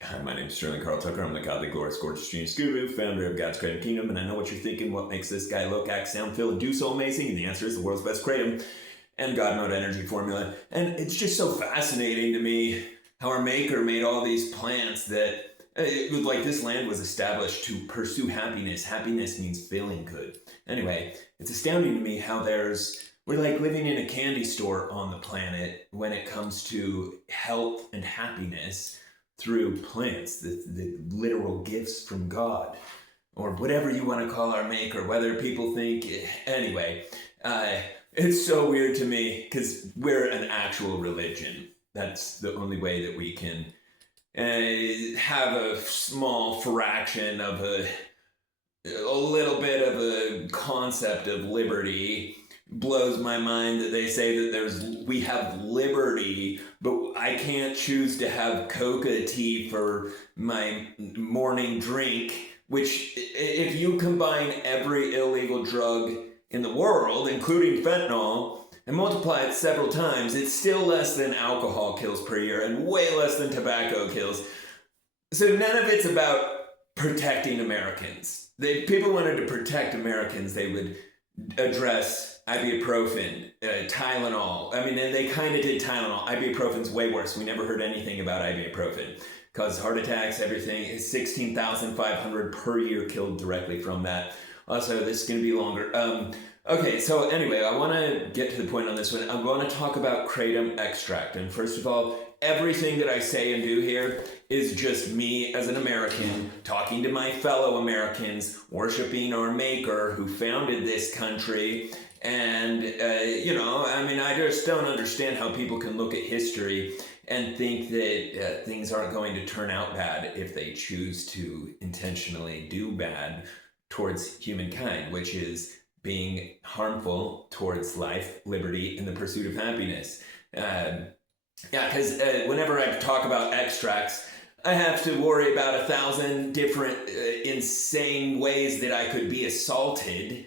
Hi, my name is Sterling Carl Tucker. I'm the godly, glorious, gorgeous, genius guru, founder of God's Kratom Kingdom, and I know what you're thinking. What makes this guy look, act, sound, feel, and do so amazing? And the answer is the world's best Kratom and God Mode Energy Formula. And it's just so fascinating to me how our Maker made all these plants that, it was like this land was established to pursue happiness. Happiness means feeling good. Anyway, it's astounding to me how we're like living in a candy store on the planet when it comes to health and happiness through plants, the literal gifts from God, or whatever you want to call our Maker, whether people think, anyway, it's so weird to me because we're an actual religion. That's the only way that we can have a small fraction of a little bit of a concept of liberty. Blows my mind that they say that we have liberty, but I can't choose to have coca tea for my morning drink, which if you combine every illegal drug in the world, including fentanyl, and multiply it several times, it's still less than alcohol kills per year and way less than tobacco kills. So none of it's about protecting Americans. If people wanted to protect Americans, they would address ibuprofen, Tylenol. I mean, they kind of did Tylenol. Ibuprofen's way worse. We never heard anything about ibuprofen. Causes heart attacks, everything. Is 16,500 per year killed directly from that. Also, this is going to be longer. Okay, so anyway, I want to get to the point on this one. I'm going to talk about kratom extract. And first of all, everything that I say and do here is just me as an American talking to my fellow Americans, worshiping our Maker who founded this country. And, I just don't understand how people can look at history and think that things aren't going to turn out bad if they choose to intentionally do bad towards humankind, which is being harmful towards life, liberty, and the pursuit of happiness. Because whenever I talk about extracts, I have to worry about 1,000 different insane ways that I could be assaulted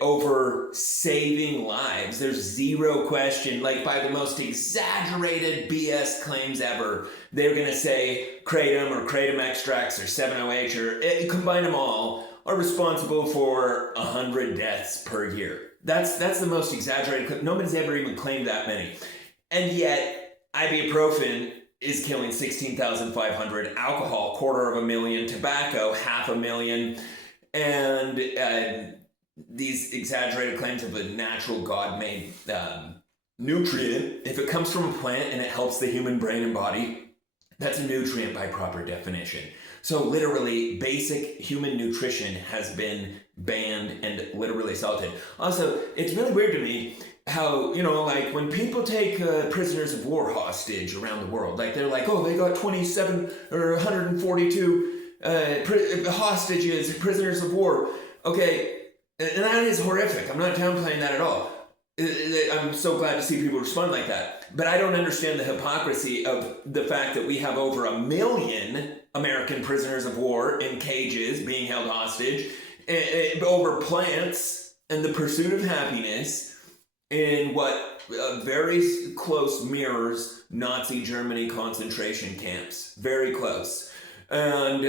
over saving lives. There's zero question, like by the most exaggerated BS claims ever, they're going to say kratom or kratom extracts or 7-OH or combine them all are responsible for 100 deaths per year. That's the most exaggerated. Nobody's ever even claimed that many. And yet, ibuprofen is killing 16,500, alcohol, 250,000, tobacco, 500,000, and these exaggerated claims of a natural God-made nutrient. If it comes from a plant and it helps the human brain and body, that's a nutrient by proper definition. So literally, basic human nutrition has been banned and literally assaulted. Also, it's really weird to me how, like when people take prisoners of war hostage around the world, like they're like, oh, they got 27 or 142 hostages, prisoners of war. Okay, and that is horrific. I'm not downplaying that at all. I'm so glad to see people respond like that. But I don't understand the hypocrisy of the fact that we have over 1 million American prisoners of war in cages being held hostage over plants and the pursuit of happiness in what very close mirrors Nazi Germany concentration camps. Very close. And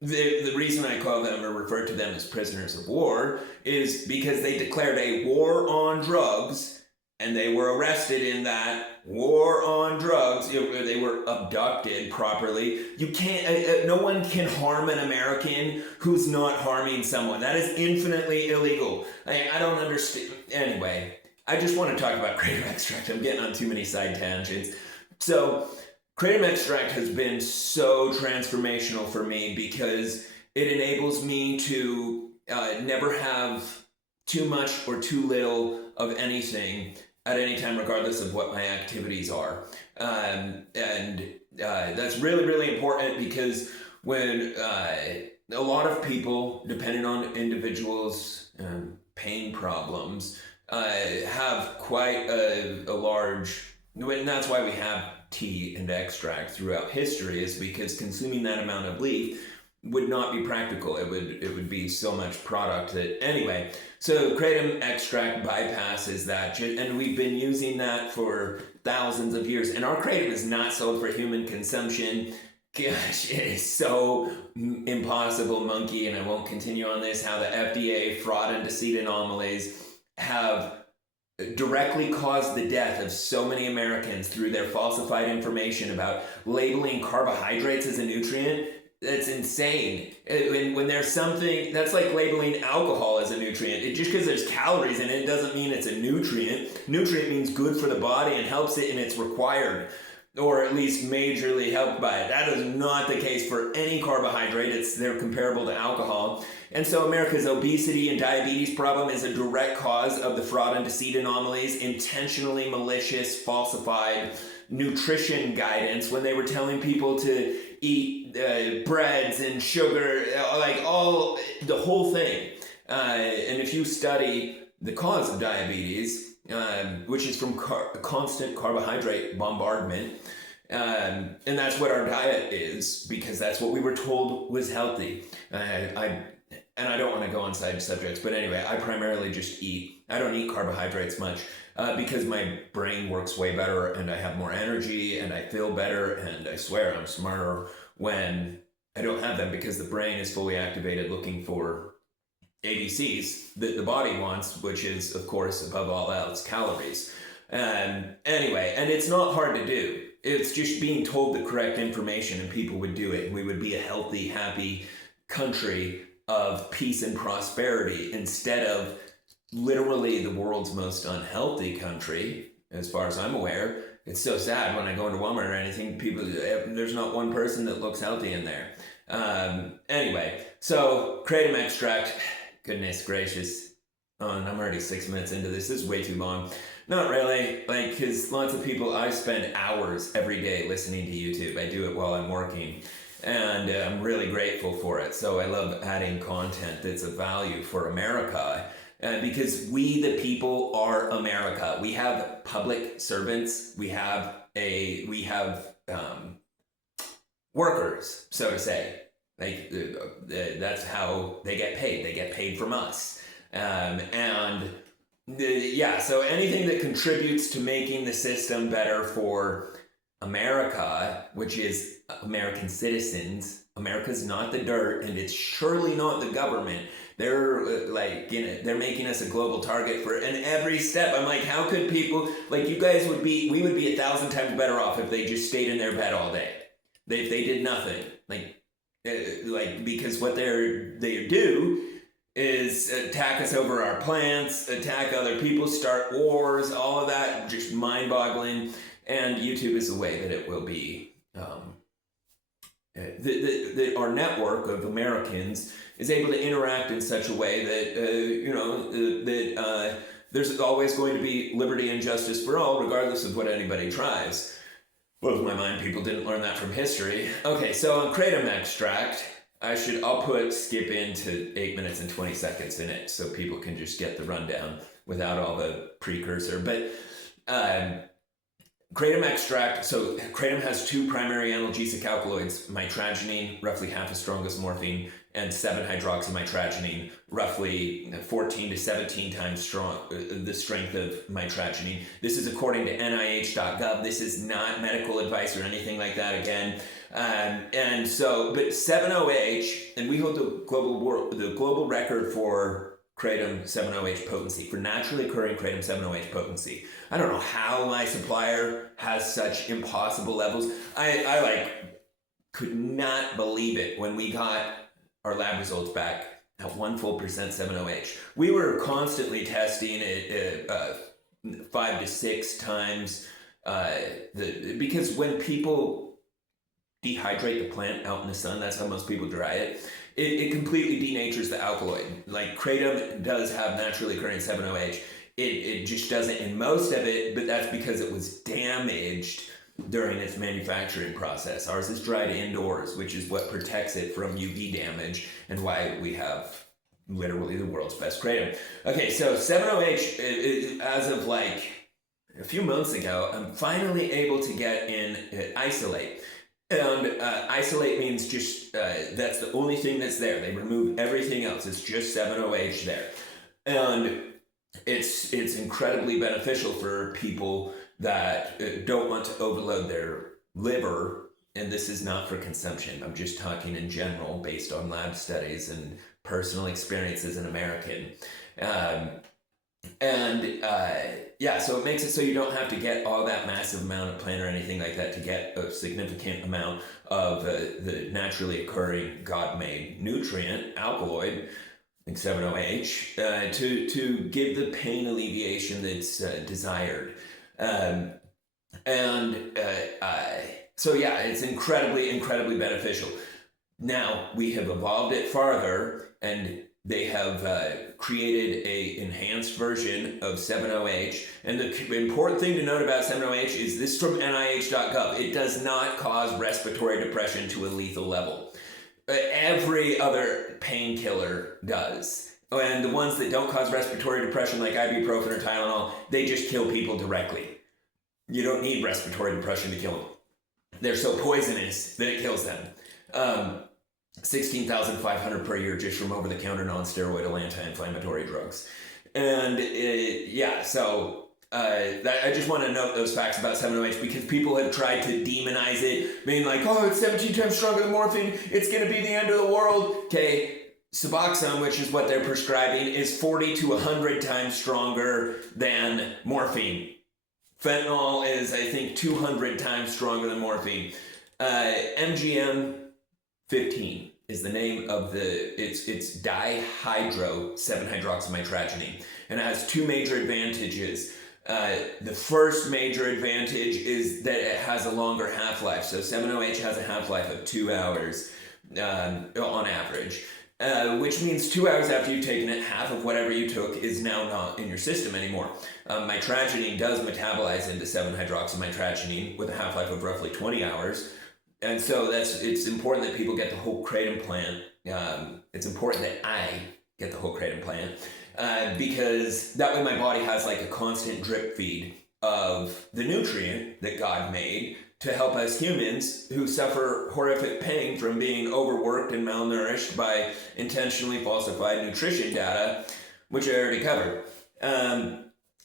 the reason I call them or refer to them as prisoners of war is because they declared a war on drugs and they were arrested in that war on drugs. They were abducted properly. You can't, no one can harm an American who's not harming someone. That is infinitely illegal. I don't understand. Anyway, I just want to talk about kratom extract. I'm getting on too many side tangents. So, kratom extract has been so transformational for me because it enables me to never have too much or too little of anything at any time, regardless of what my activities are. And that's really, really important because when a lot of people, depending on individuals' pain problems, have quite a large, and that's why we have tea and extract throughout history, is because consuming that amount of leaf would not be practical. It would be so much product that anyway. So kratom extract bypasses that, and we've been using that for thousands of years. And our kratom is not sold for human consumption. Gosh, it is so impossible, monkey, and I won't continue on this, how the FDA fraud and deceit anomalies have directly caused the death of so many Americans through their falsified information about labeling carbohydrates as a nutrient. That's insane. When there's something, that's like labeling alcohol as a nutrient. Just because there's calories in it doesn't mean it's a nutrient. Nutrient means good for the body and helps it, and it's required, or at least majorly helped by it. That is not the case for any carbohydrate. They're comparable to alcohol. And so America's obesity and diabetes problem is a direct cause of the fraud and deceit anomalies, intentionally malicious, falsified nutrition guidance when they were telling people to eat breads and sugar, like the whole thing. And if you study the cause of diabetes, which is from constant carbohydrate bombardment, and that's what our diet is, because that's what we were told was healthy. And I don't want to go on side subjects, but anyway, I primarily just eat. I don't eat carbohydrates much because my brain works way better and I have more energy and I feel better, and I swear I'm smarter when I don't have them, because the brain is fully activated looking for ABCs that the body wants, which is, of course, above all else, calories. Anyway, and it's not hard to do. It's just being told the correct information and people would do it. And we would be a healthy, happy country of peace and prosperity, instead of literally the world's most unhealthy country, as far as I'm aware. It's so sad when I go into Walmart or anything, there's not one person that looks healthy in there. Anyway, so kratom extract, goodness gracious. Oh, and I'm already 6 minutes into this. This is way too long. Not really, because lots of people, I spend hours every day listening to YouTube. I do it while I'm working, and I'm really grateful for it. So I love adding content that's of value for America, because we, the people, are America. We have public servants. We have workers, so to say. That's how they get paid. They get paid from us. So anything that contributes to making the system better for America, which is American citizens. America's not the dirt, and it's surely not the government. They're they're making us a global target for, and every step I'm like, how could people, you guys we would be 1,000 times better off if they just stayed in their bed all day. If they did nothing, because what they do is attack us over our plants, attack other people, start wars, all of that, just mind-boggling. And YouTube is the way that it will be. Our network of Americans is able to interact in such a way that there's always going to be liberty and justice for all, regardless of what anybody tries. Blows my mind people didn't learn that from history. Okay, so on kratom extract, I'll skip into 8 minutes and 20 seconds in it so people can just get the rundown without all the precursor. But kratom extract, so kratom has two primary analgesic alkaloids, mitragynine, roughly half as strong as morphine, and 7-hydroxymitragynine, roughly 14 to 17 times strong, the strength of mitragynine. This is according to NIH.gov. This is not medical advice or anything like that again. But 7-OH, and we hold the global record for kratom 7-OH potency, for naturally occurring kratom 7-OH potency. I don't know how my supplier has such impossible levels. I could not believe it when we got our lab results back at 1 full percent 7-OH. We were constantly testing it 5 to 6 times because when people dehydrate the plant out in the sun, that's how most people dry it. It completely denatures the alkaloid. Kratom does have naturally occurring 7-OH. It just doesn't in most of it, but that's because it was damaged during its manufacturing process. Ours is dried indoors, which is what protects it from UV damage and why we have literally the world's best kratom. Okay, so 7-OH, as of a few months ago, I'm finally able to get in isolate. And isolate means just that's the only thing that's there. They remove everything else. It's just 7-OH there. And it's incredibly beneficial for people that don't want to overload their liver. And this is not for consumption. I'm just talking in general based on lab studies and personal experience as an American. Um, and so it makes it so you don't have to get all that massive amount of plant or anything like that to get a significant amount of the naturally occurring God-made nutrient, alkaloid, like 7-OH, to give the pain alleviation that's desired. It's incredibly beneficial. Now, we have evolved it farther, and they have created a enhanced version of 7-OH. And the important thing to note about 7-OH is this is from NIH.gov. It does not cause respiratory depression to a lethal level. Every other painkiller does. And the ones that don't cause respiratory depression, like ibuprofen or Tylenol, they just kill people directly. You don't need respiratory depression to kill them. They're so poisonous that it kills them. $16,500 per year just from over-the-counter non-steroidal anti-inflammatory drugs. And I just want to note those facts about 7-OH because people have tried to demonize it, being like, oh, it's 17 times stronger than morphine, it's going to be the end of the world. Okay, Suboxone, which is what they're prescribing, is 40 to 100 times stronger than morphine. Fentanyl is, I think, 200 times stronger than morphine. MGM 15 is the name of it's dihydro 7-hydroxymitragynine, and it has two major advantages. The first major advantage is that it has a longer half-life. So 7-OH has a half-life of 2 hours on average, which means 2 hours after you've taken it, half of whatever you took is now not in your system anymore. Mitragynine does metabolize into 7-hydroxymitragynine with a half-life of roughly 20 hours. And so it's important that people get the whole kratom plant. It's important that I get the whole kratom plant because that way my body has like a constant drip feed of the nutrient that God made to help us humans who suffer horrific pain from being overworked and malnourished by intentionally falsified nutrition data, which I already covered. And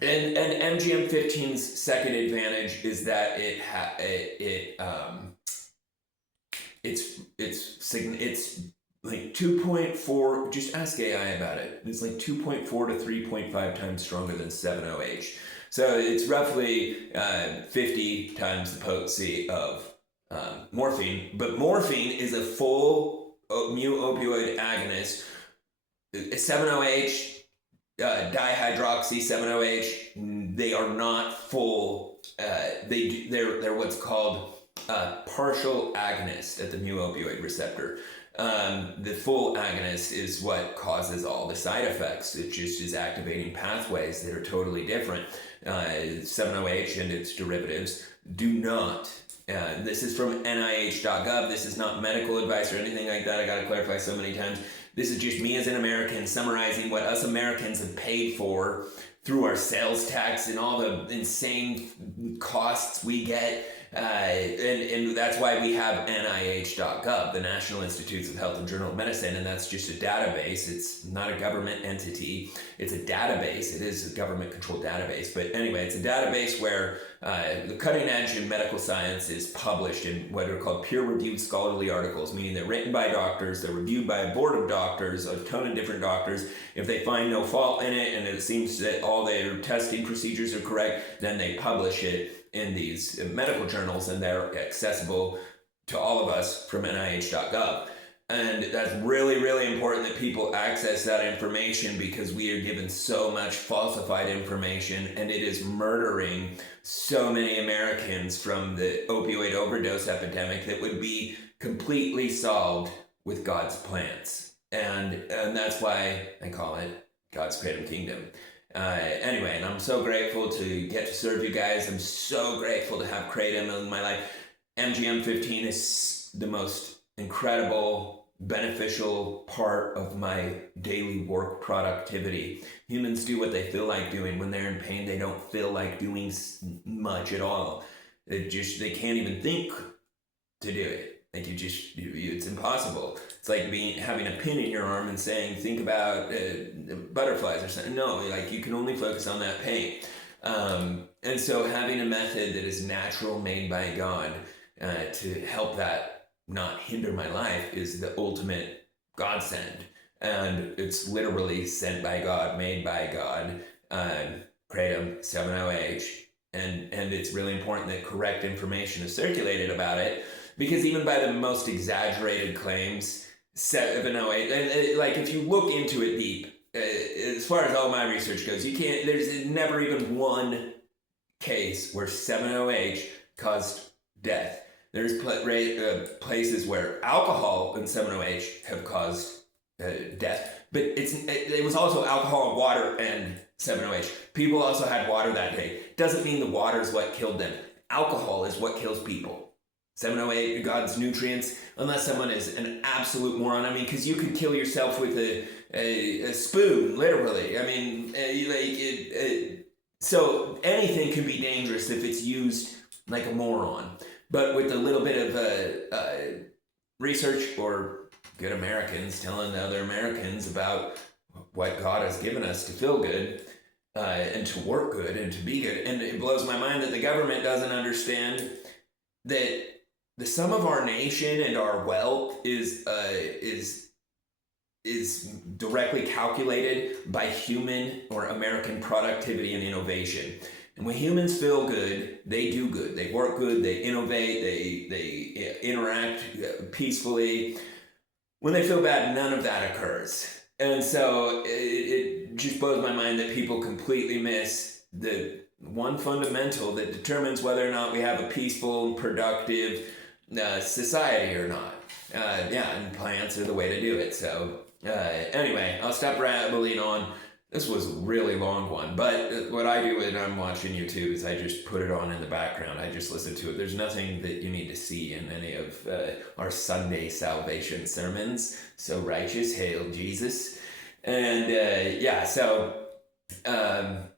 MGM15's second advantage is that it's like 2.4, just ask AI about it. It's like 2.4 to 3.5 times stronger than 7-OH. So it's roughly 50 times the potency of morphine. But morphine is a full mu-opioid agonist. 7-OH, dihydroxy 7-OH, they are not full. They're what's called partial agonist at the mu-opioid receptor. The full agonist is what causes all the side effects. It just is activating pathways that are totally different. 7-OH and its derivatives do not. This is from NIH.gov. This is not medical advice or anything like that. I got to clarify so many times. This is just me as an American summarizing what us Americans have paid for through our sales tax and all the insane costs we get. And that's why we have NIH.gov, the National Institutes of Health and Journal of Medicine, and that's just a database. It's not a government entity. It's a database. It is a government-controlled database. But anyway, it's a database where the cutting edge in medical science is published in what are called peer-reviewed scholarly articles, meaning they're written by doctors, they're reviewed by a board of doctors, a ton of different doctors. If they find no fault in it and it seems that all their testing procedures are correct, then they publish it in these medical journals, and they're accessible to all of us from NIH.gov. And that's really, really important that people access that information because we are given so much falsified information, and it is murdering so many Americans from the opioid overdose epidemic that would be completely solved with God's plants. And that's why I call it God's Kratom Kingdom. Anyway, and I'm so grateful to get to serve you guys. I'm so grateful to have Kratom in my life. MGM15 is the most incredible, beneficial part of my daily work productivity. Humans do what they feel like doing. When they're in pain, they don't feel like doing much at all. They can't even think to do it. Like it's impossible. It's like having a pin in your arm and saying, think about butterflies or something. No, like you can only focus on that pain. And so having a method that is natural, made by God, to help that not hinder my life is the ultimate godsend. And it's literally sent by God, made by God, KRATOM 70H. And it's really important that correct information is circulated about it, because even by the most exaggerated claims, 708, and like if you look into it deep, as far as all my research goes, there's never even one case where 70H caused death. There's places where alcohol and 70H have caused death, but it was also alcohol, water, and 708. People also had water that day. Doesn't mean the water is what killed them. Alcohol is what kills people. 708, God's nutrients, unless someone is an absolute moron. I mean, because you could kill yourself with a spoon, literally. I mean, so anything can be dangerous if it's used like a moron. But with a little bit of research, or good Americans telling other Americans about what God has given us to feel good, and to work good and to be good. And it blows my mind that the government doesn't understand that the sum of our nation and our wealth is directly calculated by human or American productivity and innovation. And when humans feel good, they do good. They work good, they innovate, they interact peacefully. When they feel bad, none of that occurs. And so it just blows my mind that people completely miss the one fundamental that determines whether or not we have a peaceful, productive society or not. And plants are the way to do it. So anyway, I'll stop rambling on. This was a really long one, but what I do when I'm watching YouTube is I just put it on in the background. I just listen to it. There's nothing that you need to see in any of our Sunday salvation sermons. So righteous, hail Jesus. And so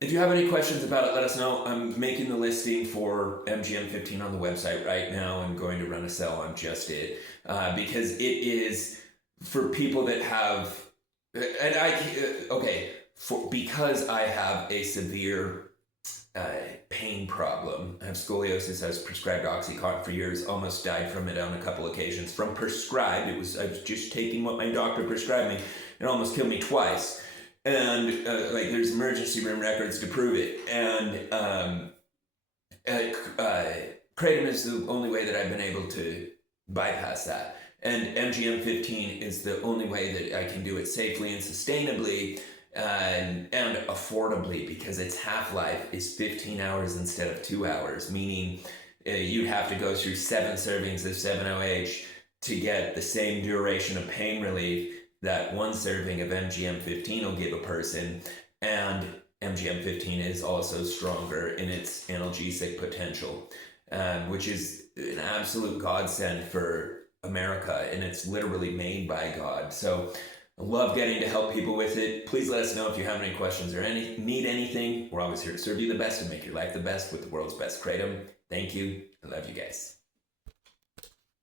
if you have any questions about it, let us know. I'm making the listing for MGM15 on the website right now. I'm going to run a sale on just it, because it is for people that have, because I have a severe pain problem. I have scoliosis. I was prescribed Oxycontin for years. Almost died from it on a couple occasions. From prescribed, I was just taking what my doctor prescribed me. It almost killed me twice. And there's emergency room records to prove it. And KRATOM is the only way that I've been able to bypass that. And MGM15 is the only way that I can do it safely and sustainably. And affordably, because its half-life is 15 hours instead of 2 hours, meaning you'd have to go through 7 servings of 70H to get the same duration of pain relief that one serving of MGM15 will give a person. And MGM15 is also stronger in its analgesic potential, which is an absolute godsend for America, and it's literally made by God. So I love getting to help people with it. Please let us know if you have any questions or need anything. We're always here to serve you the best and make your life the best with the world's best KRATOM. Thank you. I love you guys.